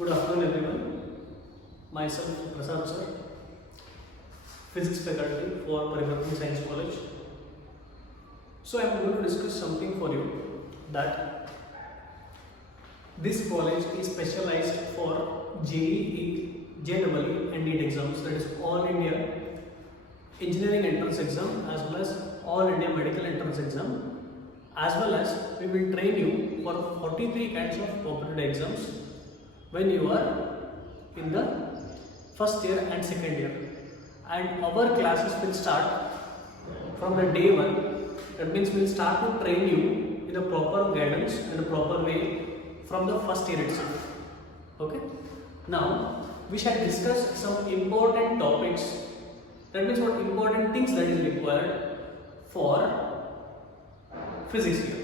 Good afternoon, everyone. Myself, Prasad sir, physics faculty for Parivartana Science College. So I am going to discuss something for you that this college is specialized for JEE, JEE and NEET exams, that is All India Engineering Entrance Exam as well as All India Medical Entrance Exam, as well as we will train you for 43 kinds of competitive exams when you are in the first year and second year, and our classes will start from the day one. That means we will start to train you in a proper guidance and a proper way from the first year itself. Okay, now we shall discuss some important topics. That means what important things that is required for physics here.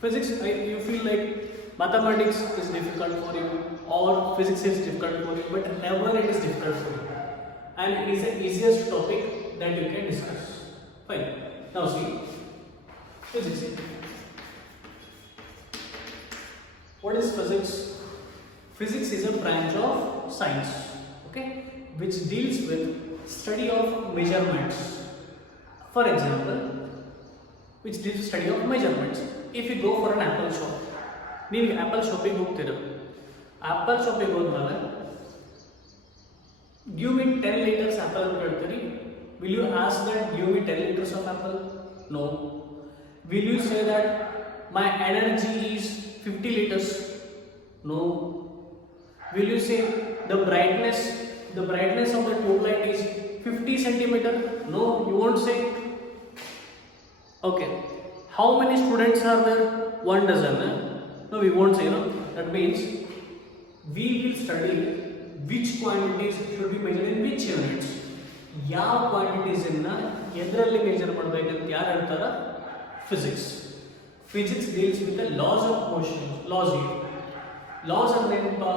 Physics, you feel like mathematics is difficult for you or physics is difficult for you, but never it is difficult for you, and it is the easiest topic that you can discuss. Fine. Now see, physics. What is physics? Physics is a branch of science, okay, which deals with study of measurements. For example, which deals with study of measurements. If you go for an apple shop, ನೀವು apple ಶಾಪಿಗೆ ಹೋಗ್ತೀರ, apple ಶಾಪಿಗೆ ಹೋದ್ಮೇಲೆ give me 10 litres apple ಅಂತ ಹೇಳ್ತೀರಿ. Will you ask that give me 10 litres of apple? No. Will you say that my energy is 50 litres? No. Will you say the brightness of the tube light is 50 centimeter? No, you won't say. Okay, how many students are there? 1 dozen. No, we won't say. No, that means we will study which quantities should be measured in which units. ಯಾವ quantities ಅನ್ನ ಎದರಲ್ಲಿ measure ಮಾಡಬೇಕಂತ ಯಾರು ಹೇಳ್ತಾರ? Physics. Physics deals with the loss of motion. Loss ಅಂದ್ರೆ ಏನಪ್ಪಾ?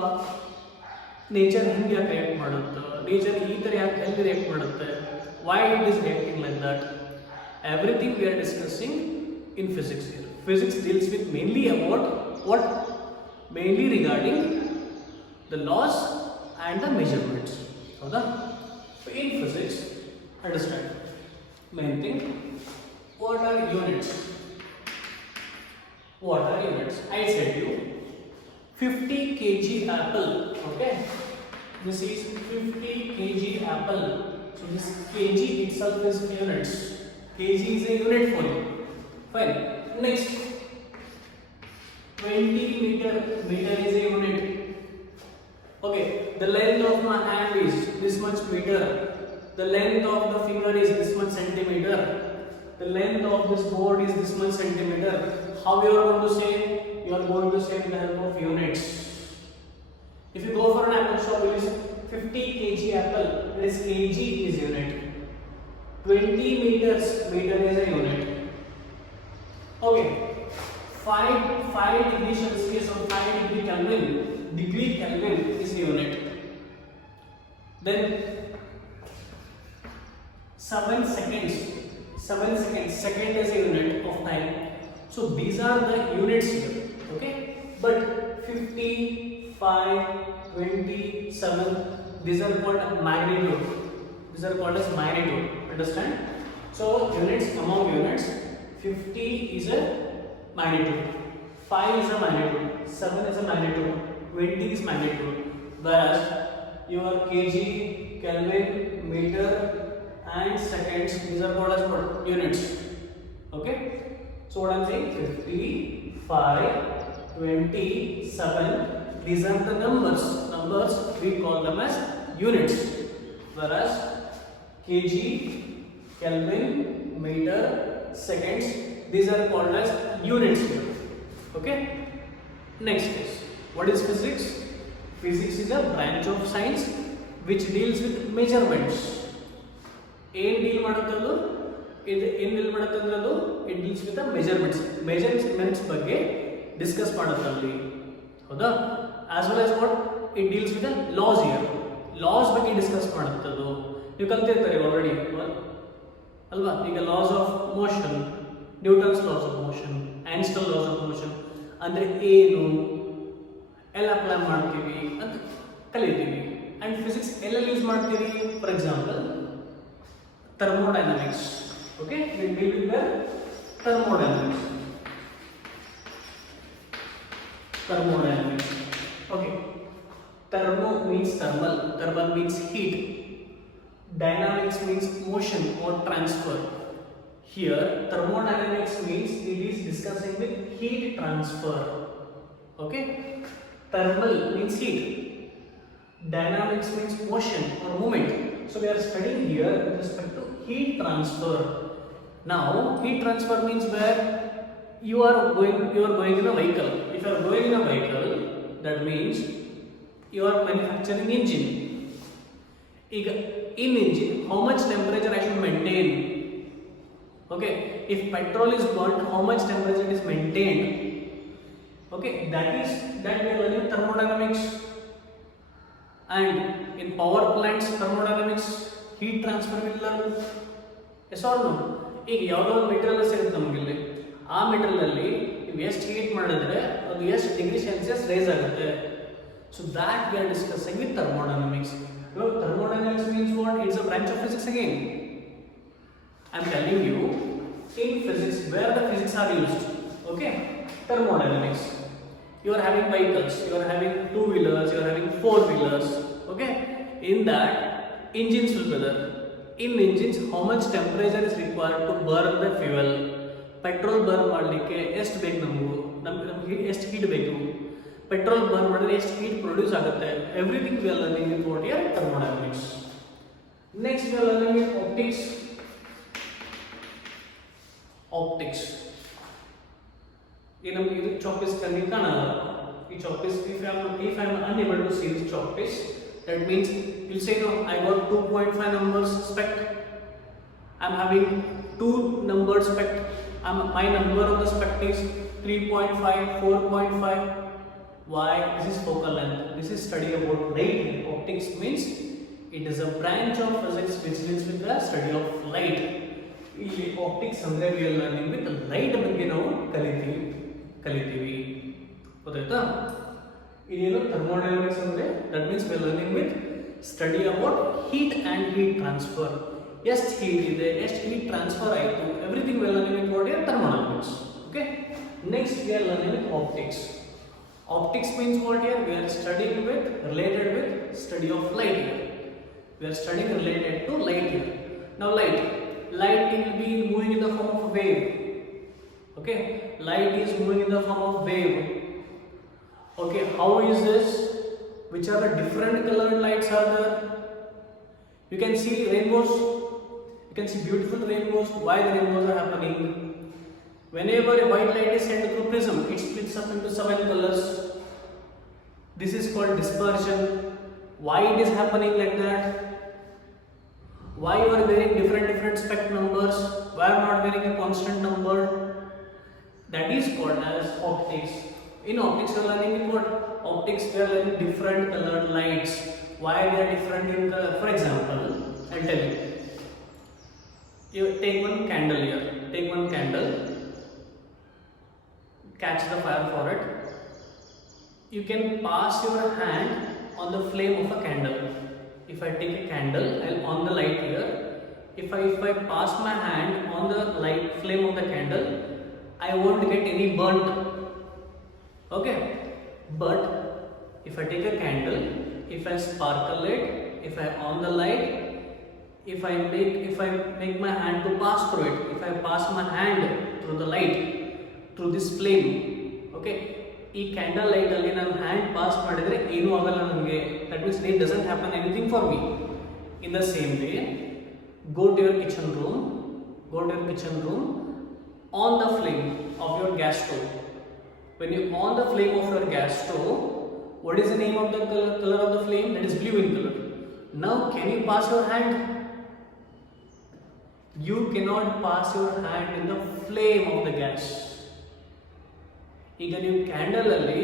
Nature ಹಿಂಗೆ ಯಾಕೆ ರಿಯಾಕ್ಟ್ ಮಾಡುತ್ತೆ, ನೇಚರ್ ಈ ಥರ ಯಾಕೆ ಹೆಂಗೆ ರಿಯಾಕ್ಟ್ ಮಾಡುತ್ತೆ, why it is reacting like that. Everything we are discussing in physics here. Physics deals with mainly about what? Mainly regarding the laws and the measurements. Okay? So in physics, understand main thing. What are units? What are units? I said you 50 kg apple. Okay? This is 50 kg apple. So this kg itself is units. kg is a unit for you. Fine. Next, 20 meter is a unit. Okay, the length of my hand is this much meter, the length of the finger is this much centimeter, the length of this board is this much centimeter. How you are going to say? You are going to say with the help of units. If you go for an apple shop, it is 50 kg apple, that is kg is unit. 20 meters, meter is a unit. Okay, 5 degree Celsius or 5 degree Kelvin, is a unit. Then 7 seconds, second is a unit of time. So these are the units here. Okay, but 50, 5, 20, 7, these are called magnitude. These are called as magnitude. Understand? So units, among units, 50 is a magnitude, 5 is a magnitude, 7 is a magnitude, 20 is magnitude. Whereas your kg, Kelvin, meter and seconds, these are called as what? Units. Okay? So what I am saying, 50, 5, 20, 7, these are the numbers. Numbers we call them as units. Whereas kg, Kelvin, meter, seconds, these are called as units here. Okay? Next is, what is physics? Physics is a branch of science which deals with measurements. It deals with the measurements. Measurements ಬಗ್ಗೆ discuss ಮಾಡುತ್ತಲ್ಲಿ. ಹೌದಾ? As well as what? It deals with the laws here. Laws ಬಗ್ಗೆ discuss ಮಾಡುತ್ತದು. ನೀವು ಕಲ್ತಿರ್ತಾರೆ already ಅಲ್ವಾ? ಈಗ loss of motion, Newton's loss of motion, Einstein loss of motion ಅಂದರೆ ಏನು, ಎಲ್ಲಿ apply ಮಾಡ್ತೀವಿ ಅಂತ ಕಲಿತೀವಿ. ಆ್ಯಂಡ್ ಫಿಸಿಕ್ಸ್ ಎಲ್ಲೆಲ್ಲಿ ಯೂಸ್ ಮಾಡ್ತೀವಿ? For example thermodynamics. Okay, we deal with the thermodynamics. Okay, thermo means thermal, thermal means heat, dynamics means motion or transfer. Here thermodynamics means it is discussing with heat transfer. Okay, thermal means heat, dynamics means motion or movement. So we are studying here with respect to heat transfer. Now heat transfer means where you are going in a vehicle. If you are going in a vehicle, that means you are manufacturing engine. In engine, how much temperature I should maintain? Okay, if petrol is burnt, how much temperature is maintained? Okay, that we are learning thermodynamics. And in power plants, thermodynamics, heat transfer will learn. Yes or no? ಈಗ ಯಾವುದೋ ಒಂದು material ಸಿಗುತ್ತೆ ನಮಗಿಲ್ಲಿ, ಆ ಮೆಟೀರಿಯಲಲ್ಲಿ ನೀವು ಎಷ್ಟು heat ಮಾಡಿದ್ರೆ ಅದು ಎಷ್ಟು ಡಿಗ್ರಿ ಸೆಲ್ಸಿಯಸ್ ರೈಸ್ ಆಗುತ್ತೆ. So that we are discussing with thermodynamics. Thermodynamics means what? It's a branch of physics again. I am telling you, in physics, where the physics are used. Okay, thermodynamics. You are having vehicles, you are having two-wheelers, you are having four-wheelers. Okay, in that engines will be there. In engines, how much temperature is required to burn the fuel? Petrol burn ಮಾಡಲಿಕ್ಕೆ ಎಷ್ಟು ಬೇಕು ನಮಗೆ ಎಷ್ಟು heat ಬೇಕು, petrol burn ಮಾಡಿದ್ರೆ ಎಷ್ಟು heat produce ಆಗುತ್ತೆ. Everything we are learning with what year thermodynamics. Next we are learning with optics. ಈ ನಮಗೆ ಇದು ಚಾಪಿಸ್ ಕಣ್ಣಿ ಕಾಣಲ್ಲ. ಈ ಚಾಪಿಸ್ if I am unable to see this ಚಾಪಿಸ್, that means you'll say no, I got 2.5 numbers spect. I'm having 2 numbers spect. My number of the spect is 3.5, 4.5. Why? This is focal length. This is study about light. Optics means it is a branch of physics which deals with the study of light. ಇಲ್ಲಿ optics ಅಂದ್ರೆ we are learning with light ಬಗ್ಗೆ ನಾವು ಕಲಿತೀವಿ. ಗೊತ್ತಾಯ್ತಾ? ಇದೇನು thermodynamics ಅಂದ್ರೆ that means we are learning with study about heat and heat transfer. ಎಷ್ಟು heat ಇದೆ, ಎಷ್ಟು heat transfer ಆಯಿತು, everything we are learning with what is thermodynamics. Okay, next we are learning with optics. Optics means what here? We are studying with related with study of light here. We are studying related to light here. Now light will be moving in the form of a wave. Okay, light is moving in the form of wave. Okay, how is this? Which are the different colored lights are there? You can see rainbows. You can see beautiful rainbows. Why the rainbows are happening? Whenever a white light is sent through prism, it splits up into 7 colors. This is called dispersion. Why it is happening like that? Why you are wearing different spect numbers? Why are not wearing a constant number? That is called as optics. In optics we are learning what? Optics we are learning different colored lights. Why they are different in color? For example, I'll tell you. You take one candle here. Take one candle. Catch the fire for it. You can pass your hand on the flame of a candle. If I take a candle, I'll on the light here. If I pass my hand on the light flame of the candle, I won't get any burnt. Okay, but if I take a candle, if I sparkle it, if I on the light, if I make my hand to pass through it, if I pass my hand through the light, through this flame, okay, ಈ candle light ಅಲ್ಲಿ ನಾನು hand pass ಮಾಡಿದ್ರೆ ಏನೂ ಆಗಲ್ಲ ನನಗೆ. That means it doesn't happen anything for me. In the same way, go to your kitchen room on the flame of your gas stove. When you on the flame of your gas stove, what is the name of the color of the flame? That is blue in color. Now can you pass your hand? You cannot pass your hand in the flame of the gas. ಈಗ ನೀವು candle ಅಲ್ಲಿ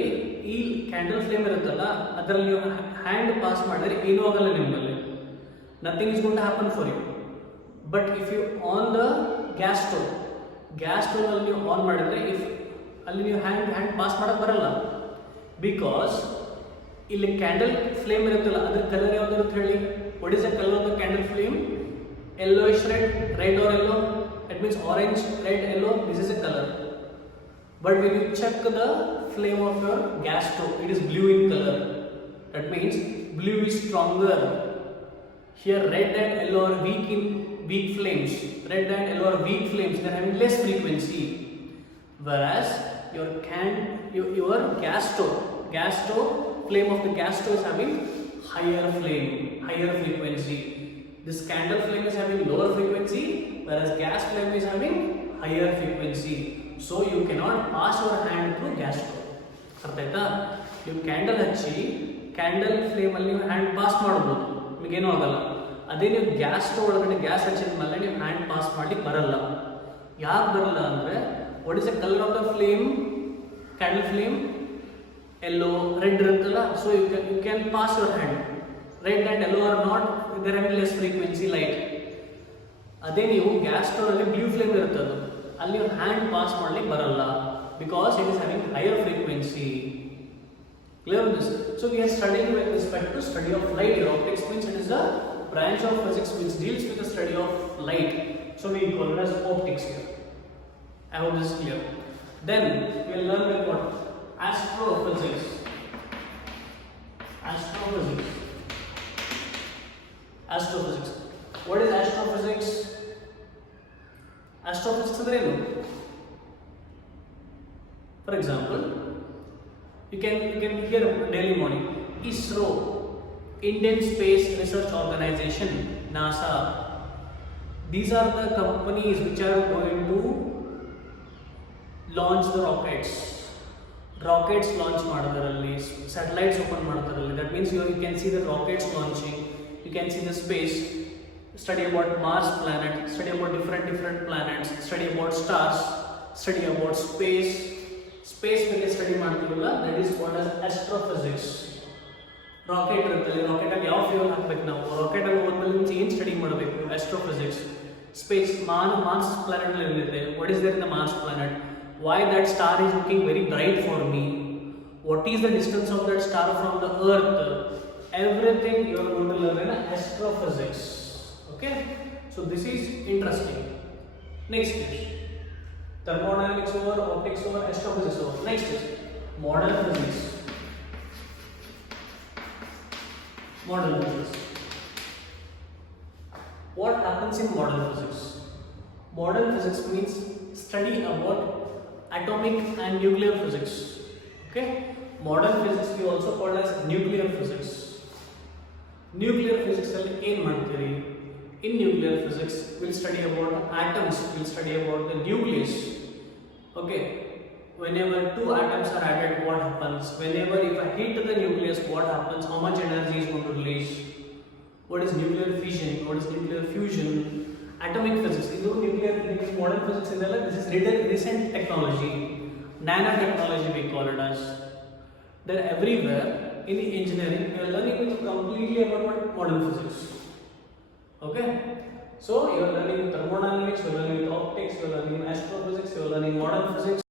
ಈ candle flame ಇರುತ್ತಲ್ಲ, ಅದರಲ್ಲಿ ನೀವು hand pass ಮಾಡಿದ್ರೆ ಏನೂ ಆಗಲ್ಲ ನಿಮ್ಮಲ್ಲಿ. Nothing is going to happen for you. But if you on the gas stove ಅಲ್ಲಿ ನೀವು ಆನ್ ಮಾಡಿದ್ರೆ ಅಲ್ಲಿ ನೀವು ಹ್ಯಾಂಡ್ ಪಾಸ್ ಮಾಡಕ್ಕೆ ಬರಲ್ಲ. ಬಿಕಾಸ್ ಇಲ್ಲಿ ಕ್ಯಾಂಡಲ್ ಫ್ಲೇಮ್ ಇರುತ್ತಲ್ಲ ಅದ್ರ ಕಲರ್ ಯಾವ್ದು ಅಂತ ಹೇಳಿ. What is the colour of the candle flame? Yellowish red, red or yellow, that means orange, red, yellow, this is a color. But when you check the flame of your gas stove, it is blue in color. That means blue is stronger. Here red and yellow are weak flames. Red and yellow are weak flames, they are having less frequency. Whereas your gas stove flame of the gas stove is having higher frequency. This candle flame is having lower frequency, whereas gas flame is having higher frequency. So you cannot pass your hand through gas stove. ಅರ್ಥ ಆಯ್ತಾ? ನೀವು candle ಹಚ್ಚಿ candle flame ಅಲ್ಲಿ ನೀವು hand pass ಮಾಡ್ಬೋದು, ನಿಮಗೇನೂ ಆಗಲ್ಲ. ಅದೇ ನೀವು ಗ್ಯಾಸ್ ಸ್ಟವ್ ಒಳಗಡೆ ಗ್ಯಾಸ್ ಹಚ್ಚಿದ ಮೇಲೆ ನೀವು ಹ್ಯಾಂಡ್ ಪಾಸ್ ಮಾಡ್ಲಿಕ್ಕೆ ಬರಲ್ಲ. ಯಾಕೆ ಬರಲ್ಲ ಅಂದರೆ, what is the colour of the flame? Candle flame yellow, red ಇರುತ್ತಲ್ಲ, so you can pass your hand. Red and yellow are not, there having less frequency light. ಅದೇ ನೀವು ಗ್ಯಾಸ್ ಸ್ಟವ್ ಅಲ್ಲಿ blue flame ಇರುತ್ತದು, ಅಲ್ಲಿ ನೀವು hand pass ಮಾಡ್ಲಿಕ್ಕೆ ಬರಲ್ಲ, because it is having higher frequency. Clear on this? So we are studying with respect to study of light. Optics means it is a branch of physics which deals with the study of light. So we call it as optics here. I hope this is clear. Then we will learn with what? Astrophysics. Astrophysics. What is astrophysics? Astrophysics ಅಂದ್ರೆ ಏನು? For example, you can hear daily morning ISRO, Indian Space Research Organization, NASA. These are the companies which are going to launch the rockets. Rockets launch ಮಾಡಿದಾರಲ್ಲಿ, satellites open ಮಾಡಿದಾರಲ್ಲಿ. That means you can see the rockets launching. You can see the space, study about Mars planet, study about different planets, study about stars, study about space ಬಗ್ಗೆ study ಮಾಡ್ತೀವಲ್ಲ, that is called as astrophysics. Rocket ಇರುತ್ತಲ್ಲ, ರಾಕೆಟಲ್ಲಿ ಯಾವ fuel ಹಾಕ್ಬೇಕು ನಾವು, ರಾಕೆಟಲ್ಲಿ ಹೋದ್ಮೇಲೆ ಏನು study ಮಾಡಬೇಕು? Astrophysics. Space, Mars planet ಏನಿದೆ, what is there in the Mars planet, why that star is looking very bright for me, what is the distance of that star from the earth, everything you are going to learn in astrophysics. Okay, so this is interesting. Next is thermodynamics over, optics over, astrophysics over. Next is modern physics. What happens in modern physics? Modern physics means study about atomic and nuclear physics. Okay, modern physics we also called as nuclear physics. Nuclear physics alli ಏನು ಮಾಡ್ತೀರಿ? In nuclear physics we'll study about atoms, we'll study about the nucleus. Okay, whenever two atoms are added, what happens? Whenever if I hit the nucleus, what happens? How much energy is going to release? What is nuclear fission? What is nuclear fusion? Atomic physics, ಇದು nuclear modern physics ಇದೆಲ್ಲ, this is recent technology, nanotechnology we call it as. They're everywhere in engineering. We are learning completely about modern physics. Okay, so you are learning thermodynamics, you are learning optics, you are learning astrophysics, you are learning modern physics.